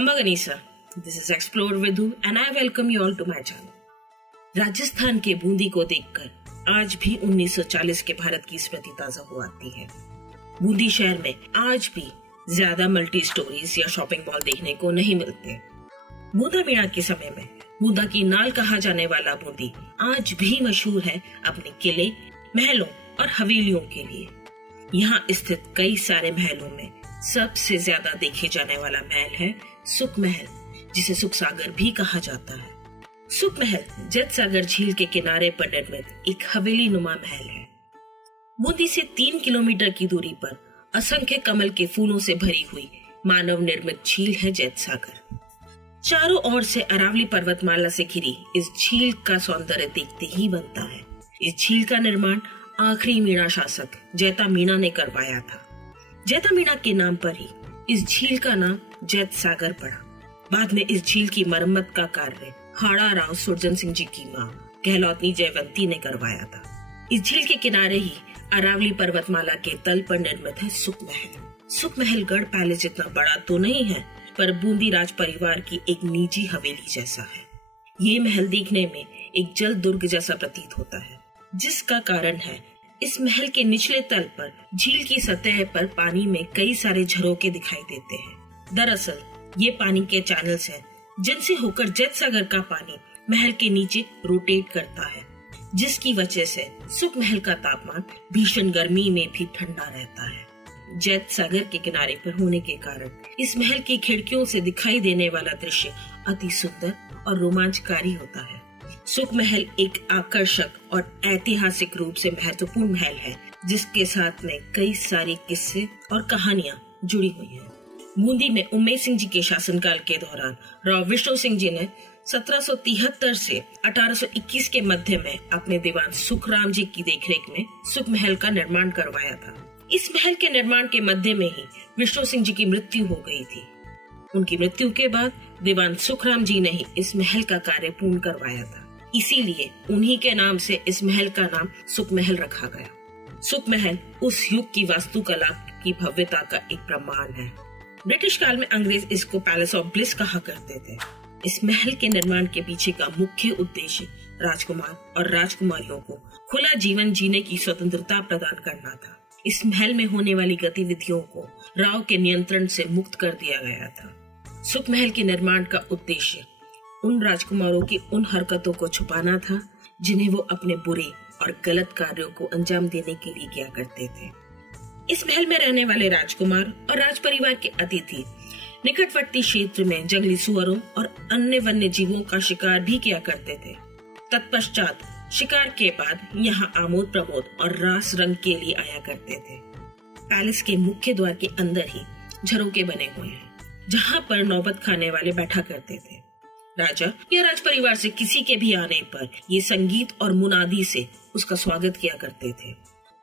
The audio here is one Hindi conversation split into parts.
Khamba Ganesha. This is Explore Vidhu and I welcome you all to my channel. Rajasthan के बूंदी को देखकर आज भी 1940 के भारत की स्मृति ताजा हो आती है। बूंदी शहर में आज भी ज्यादा मल्टी स्टोरीज या शॉपिंग मॉल देखने को नहीं मिलते। बूंदा मीणा के समय में बूंदा की नाल कहा जाने वाला बूंदी आज भी मशहूर है अपने किले, महलों और हवेलियों के लिए। यहाँ स्थित कई सारे महलों में सबसे ज्यादा देखे जाने वाला महल है सुख महल, जिसे सुख सागर भी कहा जाता है। सुख महल जत सागर झील के किनारे पर निर्मित एक हवेली नुमा महल है। बूंदी से 3 किलोमीटर की दूरी पर असंख्य कमल के फूलों से भरी हुई मानव निर्मित झील है जैत सागर। चारों ओर से अरावली पर्वतमाला से घिरी इस झील का सौंदर्य देखते ही बनता है। इस झील का निर्माण आखिरी मीणा शासक जैता मीणा ने करवाया था। जैता मीणा के नाम पर ही इस झील का नाम जैत सागर पड़ा। बाद में इस झील की मरम्मत का कार्य हाड़ा राव सुरजन सिंह जी की मां गहलोतनी जयवंती ने करवाया था। इस झील के किनारे ही अरावली पर्वतमाला के तल पर निर्मित है सुख महल। सुख महल गढ़ पैलेस जितना बड़ा तो नहीं है, पर बूंदी राज परिवार की एक निजी हवेली जैसा है। ये महल देखने में एक जल दुर्ग जैसा प्रतीत होता है, जिसका कारण है इस महल के निचले तल पर झील की सतह पर पानी में कई सारे झरोके दिखाई देते हैं। दरअसल ये पानी के चैनल्स हैं, जिनसे होकर जैत सागर का पानी महल के नीचे रोटेट करता है, जिसकी वजह से सुख महल का तापमान भीषण गर्मी में भी ठंडा रहता है। जैत सागर के किनारे पर होने के कारण इस महल की खिड़कियों से दिखाई देने वाला दृश्य अति सुंदर और रोमांचकारी होता है। सुख महल एक आकर्षक और ऐतिहासिक रूप से महत्वपूर्ण महल है, जिसके साथ में कई सारी किस्से और कहानियां जुड़ी हुई हैं। बूंदी में उम्मेद सिंह जी के शासनकाल के दौरान राव विष्णु सिंह जी ने 1773 से 1821 के मध्य में अपने दीवान सुखराम जी की देखरेख में सुख महल का निर्माण करवाया था। इस महल के निर्माण के मध्य में ही विष्णु सिंह जी की मृत्यु हो गई थी। उनकी मृत्यु के बाद दीवान सुखराम जी ने ही इस महल का कार्य पूर्ण करवाया था। इसीलिए उन्हीं के नाम से इस महल का नाम सुख महल रखा गया। सुख महल उस युग की वास्तुकला की भव्यता का एक प्रमाण है। ब्रिटिश काल में अंग्रेज इसको पैलेस ऑफ ब्लिस कहा करते थे। इस महल के निर्माण के पीछे का मुख्य उद्देश्य राजकुमार और राजकुमारियों को खुला जीवन जीने की स्वतंत्रता प्रदान करना था। इस महल में होने वाली गतिविधियों को राव के नियंत्रण से मुक्त कर दिया गया था। सुख महल के निर्माण का उद्देश्य उन राजकुमारों की उन हरकतों को छुपाना था, जिन्हें वो अपने बुरे और गलत कार्यों को अंजाम देने के लिए किया करते थे। इस महल में रहने वाले राजकुमार और राज परिवार के अतिथि निकटवर्ती क्षेत्र में जंगली सुअरों और अन्य वन्य जीवों का शिकार भी किया करते थे। तत्पश्चात शिकार के बाद यहाँ आमोद प्रमोद और रास रंग के लिए आया करते थे। पैलेस के मुख्य द्वार के अंदर ही झरोके बने हुए हैं, जहाँ पर नौबत खाने वाले बैठा करते थे। राजा या राज परिवार से किसी के भी आने पर ये संगीत और मुनादी से उसका स्वागत किया करते थे।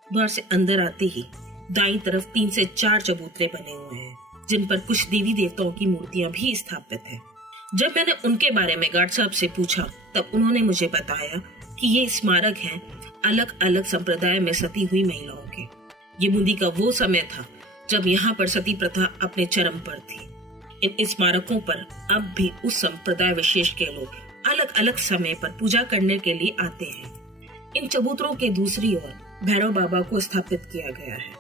द्वार से अंदर आते ही दाईं तरफ 3 से 4 चबूतरे बने हुए हैं, जिन पर कुछ देवी देवताओं की मूर्तियां भी स्थापित हैं। जब मैंने उनके बारे में गार्ड साहब से पूछा, तब उन्होंने मुझे बताया कि ये स्मारक हैं अलग अलग संप्रदाय में सती हुई महिलाओं के। ये बूंदी का वो समय था जब यहाँ पर सती प्रथा अपने चरम पर थी। इन स्मारकों पर अब भी उस संप्रदाय विशेष के लोग अलग अलग समय पर पूजा करने के लिए आते हैं। इन चबूतरों के दूसरी ओर भैरव बाबा को स्थापित किया गया है।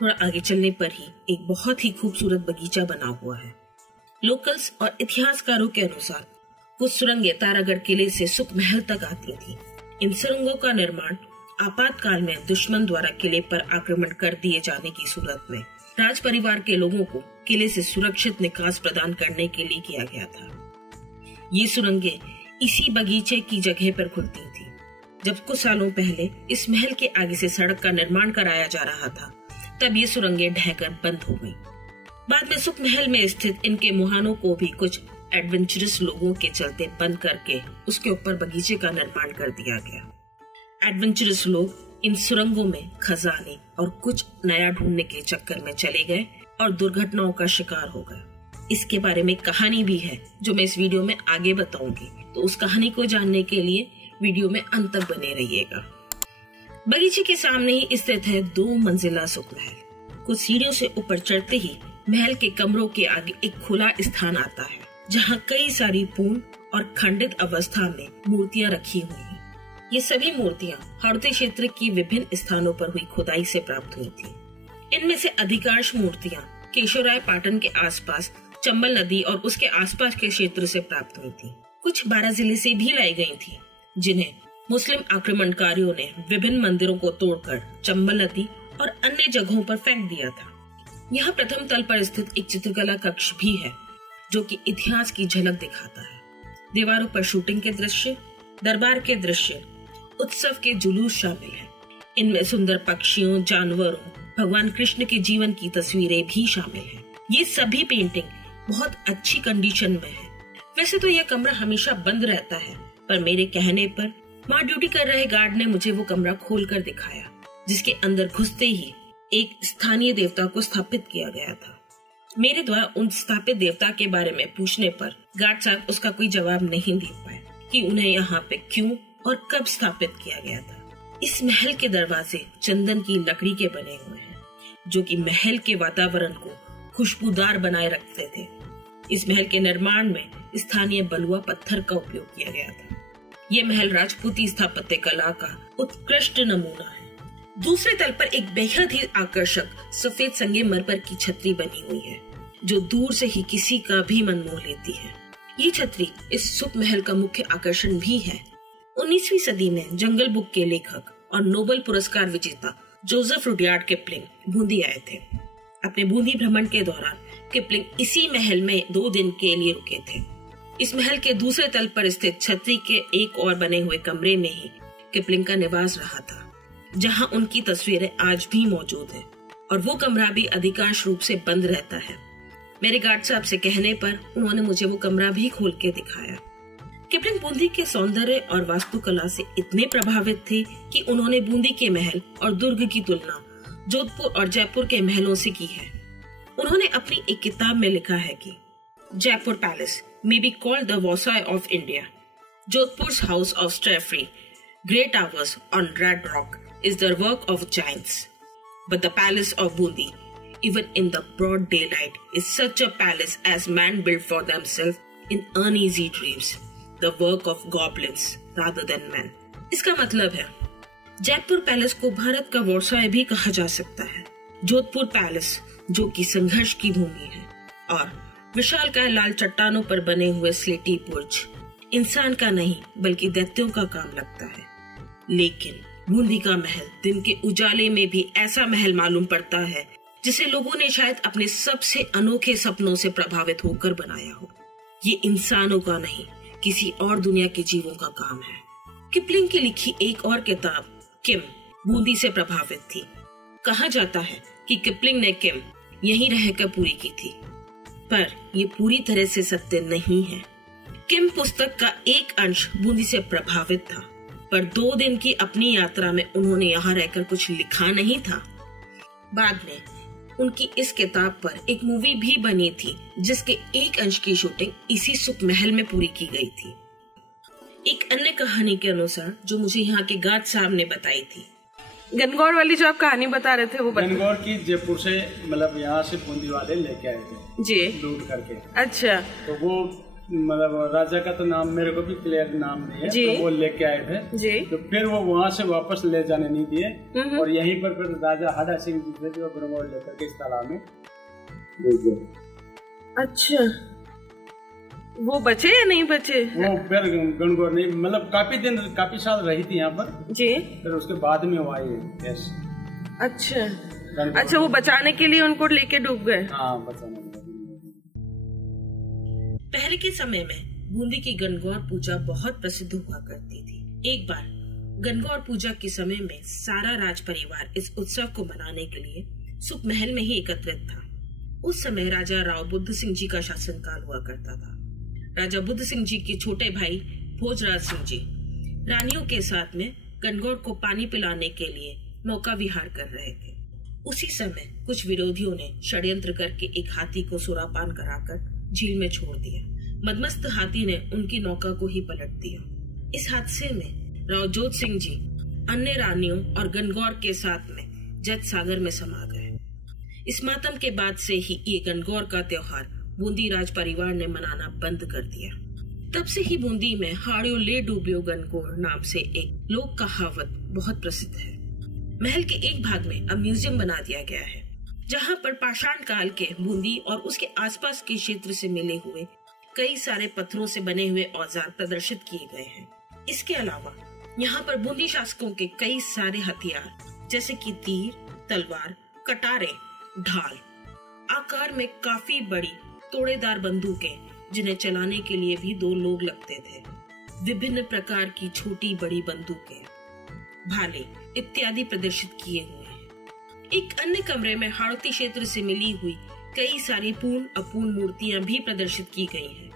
थोड़ा आगे चलने पर ही एक बहुत ही खूबसूरत बगीचा बना हुआ है। लोकल्स और इतिहासकारों के अनुसार कुछ सुरंगें तारागढ़ किले से सुख महल तक आती थी। इन सुरंगों का निर्माण आपातकाल में दुश्मन द्वारा किले पर आक्रमण कर दिए जाने की सूरत में राज परिवार के लोगों को किले से सुरक्षित निकास प्रदान करने के लिए किया गया था। ये सुरंगें इसी बगीचे की जगह पर खुलती थी। जब कुछ सालों पहले इस महल के आगे से सड़क का निर्माण कराया जा रहा था, तब ये सुरंगें ढहकर बंद हो गईं। बाद में सुख महल में स्थित इनके मुहानों को भी कुछ एडवेंचरस लोगों के चलते बंद करके उसके ऊपर बगीचे का निर्माण कर दिया गया। एडवेंचरस लोग इन सुरंगों में खजाने और कुछ नया ढूंढने के चक्कर में चले गए और दुर्घटनाओं का शिकार हो गए। इसके बारे में कहानी भी है, जो मैं इस वीडियो में आगे बताऊंगी, तो उस कहानी को जानने के लिए वीडियो में अंत तक बने रहिएगा। बगीचे के सामने ही स्थित है 2 मंजिला सुख महल। कुछ सीढ़ियों से ऊपर चढ़ते ही महल के कमरों के आगे एक खुला स्थान आता है जहाँ कई सारी पूर्ण और खंडित अवस्था में मूर्तियां रखी हुई हैं। ये सभी मूर्तियां हड़ौती क्षेत्र की विभिन्न स्थानों पर हुई खुदाई से प्राप्त हुई थी। इनमें से अधिकांश मूर्तियां केशवराय पाटन के आसपास चंबल नदी और उसके आसपास के क्षेत्र से प्राप्त हुई थी। कुछ बारां जिले से भी लाई गई थी, जिन्हें मुस्लिम आक्रमणकारियों ने विभिन्न मंदिरों को तोड़कर चंबल नदी और अन्य जगहों पर फेंक दिया था। यहाँ प्रथम तल पर स्थित एक चित्रकला कक्ष भी है जो कि इतिहास की झलक दिखाता है। दीवारों पर शूटिंग के दृश्य, दरबार के दृश्य, उत्सव के जुलूस शामिल हैं। इनमें सुंदर पक्षियों, जानवरों, भगवान कृष्ण के जीवन की तस्वीरें भी शामिल हैं। ये सभी पेंटिंग बहुत अच्छी कंडीशन में है। वैसे तो यह कमरा हमेशा बंद रहता है, पर मेरे कहने पर वहाँ ड्यूटी कर रहे गार्ड ने मुझे वो कमरा खोलकर दिखाया, जिसके अंदर घुसते ही एक स्थानीय देवता को स्थापित किया गया था। मेरे द्वारा उन स्थापित देवता के बारे में पूछने पर गार्ड साहब उसका कोई जवाब नहीं दे पाए कि उन्हें यहाँ पे क्यों और कब स्थापित किया गया था। इस महल के दरवाजे चंदन की लकड़ी के बने हुए हैं, जो कि महल के वातावरण को खुशबूदार बनाए रखते थे। इस महल के निर्माण में स्थानीय बलुआ पत्थर का उपयोग किया गया था। यह महल राजपूती स्थापत्य कला का उत्कृष्ट नमूना है। दूसरे तल पर एक बेहद ही आकर्षक सफेद संगमरमर की छतरी बनी हुई है, जो दूर से ही किसी का भी मन मोह लेती है। ये छतरी इस सुख महल का मुख्य आकर्षण भी है। 19वीं सदी में जंगल बुक के लेखक और नोबेल पुरस्कार विजेता जोसेफ रुडयार्ड किपलिंग बूंदी आए थे। अपने बूंदी भ्रमण के दौरान किपलिंग इसी महल में 2 दिन के लिए रुके थे। इस महल के दूसरे तल पर स्थित छतरी के एक और बने हुए कमरे में ही किपलिंग का निवास रहा था, जहां उनकी तस्वीरें आज भी मौजूद हैं, और वो कमरा भी अधिकांश रूप से बंद रहता है। मेरे गार्ड साहब से कहने पर उन्होंने मुझे वो कमरा भी खोल के दिखाया। किपलिंग बूंदी के सौंदर्य और वास्तुकला से इतने प्रभावित थे कि उन्होंने बूंदी के महल और दुर्ग की तुलना जोधपुर और जयपुर के महलों से की है। उन्होंने अपनी एक किताब में लिखा है कि Jaipur palace may be called the Versailles of India. Jodhpur's house of Straffrey, great towers on Red Rock, is the work of giants. But the palace of Bundi, even in the broad daylight, is such a palace as man built for themselves in uneasy dreams, the work of goblins rather than men. इसका मतलब है जयपुर पैलेस को भारत का वर्साय भी कहा जा सकता है। जोधपुर पैलेस, जो कि संघर्ष की भूमि है, और विशालकाय लाल चट्टानों पर बने हुए स्लेटी बुर्ज इंसान का नहीं बल्कि दैत्यों का काम लगता है। लेकिन बूंदी का महल दिन के उजाले में भी ऐसा महल मालूम पड़ता है जिसे लोगों ने शायद अपने सबसे अनोखे सपनों से प्रभावित होकर बनाया हो। ये इंसानों का नहीं, किसी और दुनिया के जीवों का काम है। किपलिंग की लिखी एक और किताब किम बूंदी से प्रभावित थी। कहा जाता है कि किपलिंग ने किम यहीं रहकर पूरी की थी, पर ये पूरी तरह से सत्य नहीं है। किम पुस्तक का एक अंश बूंदी से प्रभावित था, पर 2 दिन की अपनी यात्रा में उन्होंने यहाँ रहकर कुछ लिखा नहीं था। बाद में उनकी इस किताब पर एक मूवी भी बनी थी, जिसके एक अंश की शूटिंग इसी सुख महल में पूरी की गई थी। एक अन्य कहानी के अनुसार जो मुझे यहाँ के गार्ड साहब ने बताई थी, गणगौर वाली जो आप कहानी बता रहे थे वो गणगौर की जयपुर से मतलब यहाँ से बूंदी वाले लेके आए थे जी, लूट करके। अच्छा, तो वो मतलब राजा का तो नाम मेरे को भी क्लियर नाम नहीं है, तो वो लेके आए थे जी। तो फिर वो वहाँ से वापस ले जाने नहीं दिए, और यहीं पर फिर राजा हाड़ा सिंह जी थे जो गणगौर लेकर के इस तालाब में डूब गए। अच्छा, वो बचे या नहीं बचे? वो फिर गणगौर नहीं, मतलब काफी साल रही थी यहाँ पर जी, फिर उसके बाद में वो आई है। यस, अच्छा, वो बचाने के लिए उनको लेके डूब गए। हाँ, बचाने के लिए। पहले के समय में बूंदी की गणगौर पूजा बहुत प्रसिद्ध हुआ करती थी। एक बार गणगौर पूजा के समय में सारा राज परिवार इस उत्सव को मनाने के लिए सुख महल में ही एकत्रित था। उस समय राजा राव बुद्ध सिंह जी का शासनकाल हुआ करता था। राजा बुद्ध सिंह जी के छोटे भाई भोजराज सिंह जी रानियों के साथ में गणगौर को पानी पिलाने के लिए नौका विहार कर रहे थे। उसी समय कुछ विरोधियों ने षड्यंत्र करके एक हाथी को सुरापान कराकर झील में छोड़ दिया। मदमस्त हाथी ने उनकी नौका को ही पलट दिया। इस हादसे में राव जोध सिंह जी अन्य रानियों और गणगौर के साथ में जत सागर में समा गए। इस मातम के बाद से ही ये गणगौर का त्योहार बूंदी राज परिवार ने मनाना बंद कर दिया। तब से ही बूंदी में हाड़ियो ले डूबियो गणगौर नाम से एक लोक कहावत बहुत प्रसिद्ध है। महल के एक भाग में अब म्यूजियम बना दिया गया है, जहाँ पर पाषाण काल के बूंदी और उसके आसपास के क्षेत्र से मिले हुए कई सारे पत्थरों से बने हुए औजार प्रदर्शित किए गए हैं। इसके अलावा यहाँ पर बूंदी शासकों के कई सारे हथियार जैसे कि तीर, तलवार, कटारे, ढाल, आकार में काफी बड़ी तोड़ेदार बंदूकें जिन्हें चलाने के लिए भी 2 लोग लगते थे, विभिन्न प्रकार की छोटी बड़ी बंदूकें, भाले इत्यादि प्रदर्शित किए हुए हैं। एक अन्य कमरे में हाड़ौती क्षेत्र से मिली हुई कई सारी पूर्ण अपूर्ण मूर्तियां भी प्रदर्शित की गई हैं।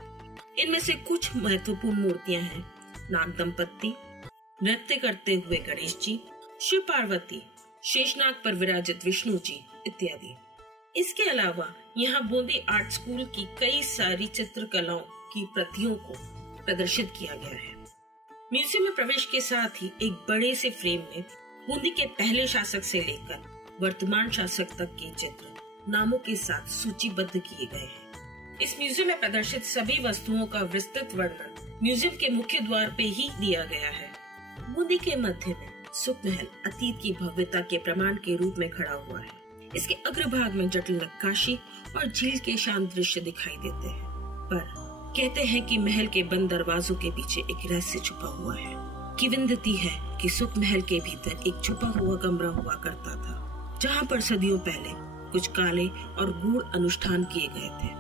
इनमें से कुछ महत्वपूर्ण मूर्तियां हैं नाग दंपत्ति, नृत्य करते हुए गणेश जी, शिव पार्वती, शेषनाग पर विराजित विष्णु जी इत्यादि। इसके अलावा यहाँ बूंदी आर्ट स्कूल की कई सारी चित्रकलाओं की प्रतियों को प्रदर्शित किया गया है। म्यूजियम में प्रवेश के साथ ही एक बड़े से फ्रेम में बूंदी के पहले शासक से लेकर वर्तमान शासक तक के चित्र नामों के साथ सूचीबद्ध किए गए हैं। इस म्यूजियम में प्रदर्शित सभी वस्तुओं का विस्तृत वर्णन म्यूजियम के मुख्य द्वार पे ही दिया गया है। बूंदी के मध्य में सुख महल अतीत की भव्यता के प्रमाण के रूप में खड़ा हुआ है। इसके अग्रभाग में जटिल नक्काशी और झील के शांत दृश्य दिखाई देते हैं, पर कहते हैं कि महल के बंद दरवाजों के पीछे एक रहस्य छुपा हुआ है। किंवदंती है कि सुख महल के भीतर एक छुपा हुआ कमरा हुआ करता था, जहाँ पर सदियों पहले कुछ काले और गूढ़ अनुष्ठान किए गए थे।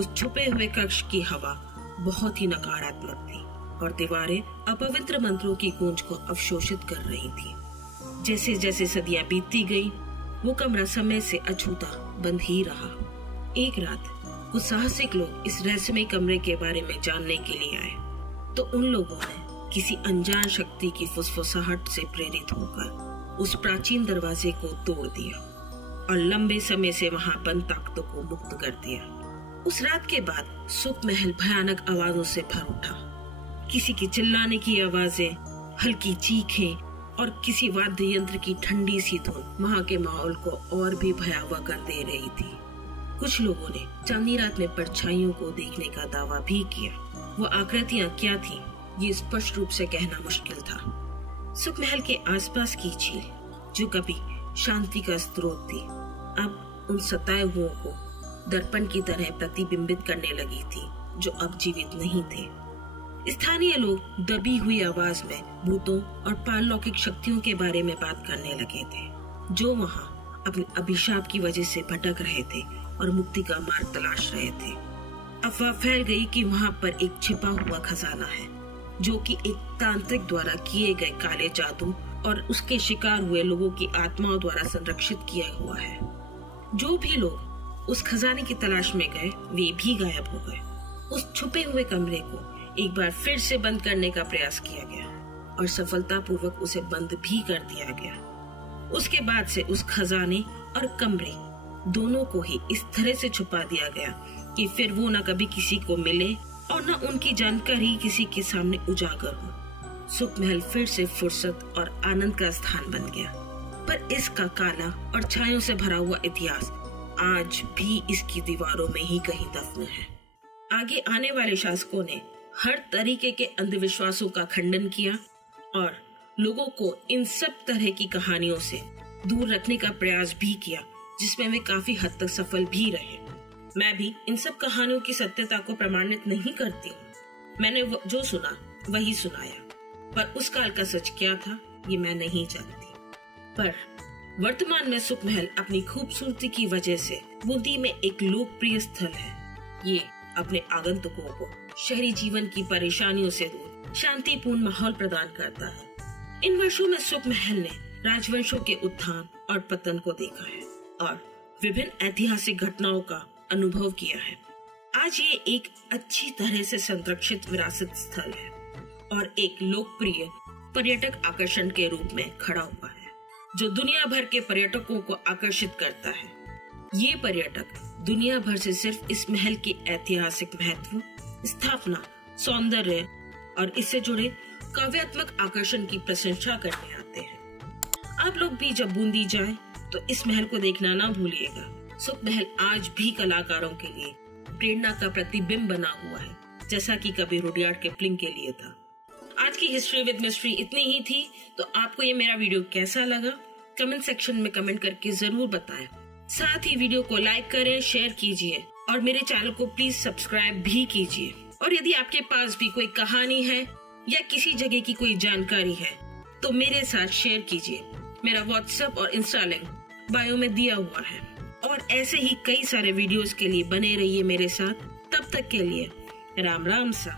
उस छुपे हुए कक्ष की हवा बहुत ही नकारात्मक थी और दीवारें अपवित्र मंत्रों की गूंज को अवशोषित कर रही थी। जैसे जैसे सदियां बीतती गई, वो कमरा समय से अछूता बंद ही रहा। एक रात कुछ साहसिक लोग इस रहस्यमय कमरे के बारे में जानने के लिए आए, तो उन लोगों ने किसी अनजान शक्ति की फुसफुसाहट से प्रेरित होकर उस प्राचीन दरवाजे को तोड़ दिया और लंबे समय से वहां बंद ताकतों को मुक्त कर दिया। उस रात के बाद सुख महल भयानक आवाजों से भर उठा। किसी के चिल्लाने की आवाजें, हल्की चीखें और किसी वाद्य यंत्र की ठंडी सी धुन वहां के माहौल को और भी भयावह कर दे रही थी। कुछ लोगों ने चांदनी रात में परछाइयों को देखने का दावा भी किया। वो आकृतियां क्या थीं, ये स्पष्ट रूप से कहना मुश्किल था। सुख महल के आसपास की झील, जो कभी शांति का स्रोत थी, अब उन सताए हुओं को दर्पण की तरह प्रतिबिंबित करने लगी थी, जो अब जीवित नहीं थे। स्थानीय लोग दबी हुई आवाज में भूतों और पारलौकिक शक्तियों के बारे में बात करने लगे थे, जो वहां अपने अभिशाप की वजह से भटक रहे थे और मुक्ति का मार्ग तलाश रहे थे। अफवाह फैल गई कि वहां पर एक छिपा हुआ खजाना है, जो कि एक तांत्रिक द्वारा किए गए काले जादू और उसके शिकार हुए लोगों की आत्माओं द्वारा संरक्षित किया हुआ है। जो भी लोग उस खजाने की तलाश में गए, वे भी गायब हो गए। उस छुपे हुए कमरे को एक बार फिर से बंद करने का प्रयास किया गया और सफलतापूर्वक उसे बंद भी कर दिया गया। उसके बाद से उस खजाने और कमरे दोनों को ही इस तरह से छुपा दिया गया कि फिर वो न कभी किसी को मिले और न उनकी जानकारी किसी के सामने उजागर हो। सुख महल फिर से फुर्सत और आनंद का स्थान बन गया, पर इसका काला और छायों से भरा हुआ इतिहास आज भी इसकी दीवारों में ही कहीं दफन है। आगे आने वाले शासकों ने हर तरीके के अंधविश्वासों का खंडन किया और लोगों को इन सब तरह की कहानियों से दूर रखने का प्रयास भी किया, जिसमें वे काफी हद तक सफल भी रहे। मैं भी इन सब कहानियों की सत्यता को प्रमाणित नहीं करती हूँ। मैंने जो सुना वही सुनाया, पर उस काल का सच क्या था ये मैं नहीं जानती। पर वर्तमान में सुख महल अपनी खूबसूरती की वजह से बूंदी में एक लोकप्रिय स्थल है। ये अपने आगंतुकों को शहरी जीवन की परेशानियों से दूर शांतिपूर्ण माहौल प्रदान करता है। इन वर्षों में सुख महल ने राजवंशों के उत्थान और पतन को देखा है और विभिन्न ऐतिहासिक घटनाओं का अनुभव किया है। आज ये एक अच्छी तरह से संरक्षित विरासत स्थल है और एक लोकप्रिय पर्यटक आकर्षण के रूप में खड़ा हुआ है, जो दुनिया भर के पर्यटकों को आकर्षित करता है। ये पर्यटक दुनिया भर से सिर्फ इस महल के ऐतिहासिक महत्व, स्थापना, सौंदर्य और इससे जुड़े काव्यात्मक आकर्षण की प्रशंसा करने आते हैं। आप लोग भी जब बूंदी जाएं, तो इस महल को देखना ना भूलिएगा। सुख महल आज भी कलाकारों के लिए प्रेरणा का प्रतिबिंब बना हुआ है, जैसा कि कभी रुडयार्ड किपलिंग के लिए था। आज की हिस्ट्री विद मिस्ट्री इतनी ही थी। तो आपको ये मेरा वीडियो कैसा लगा कमेंट सेक्शन में कमेंट करके जरूर बताएं। साथ ही वीडियो को लाइक करें, शेयर कीजिए और मेरे चैनल को प्लीज सब्सक्राइब भी कीजिए। और यदि आपके पास भी कोई कहानी है या किसी जगह की कोई जानकारी है तो मेरे साथ शेयर कीजिए। मेरा व्हाट्सएप और इंस्टा लिंक बायो में दिया हुआ है। और ऐसे ही कई सारे वीडियोस के लिए बने रहिए मेरे साथ। तब तक के लिए राम राम सा।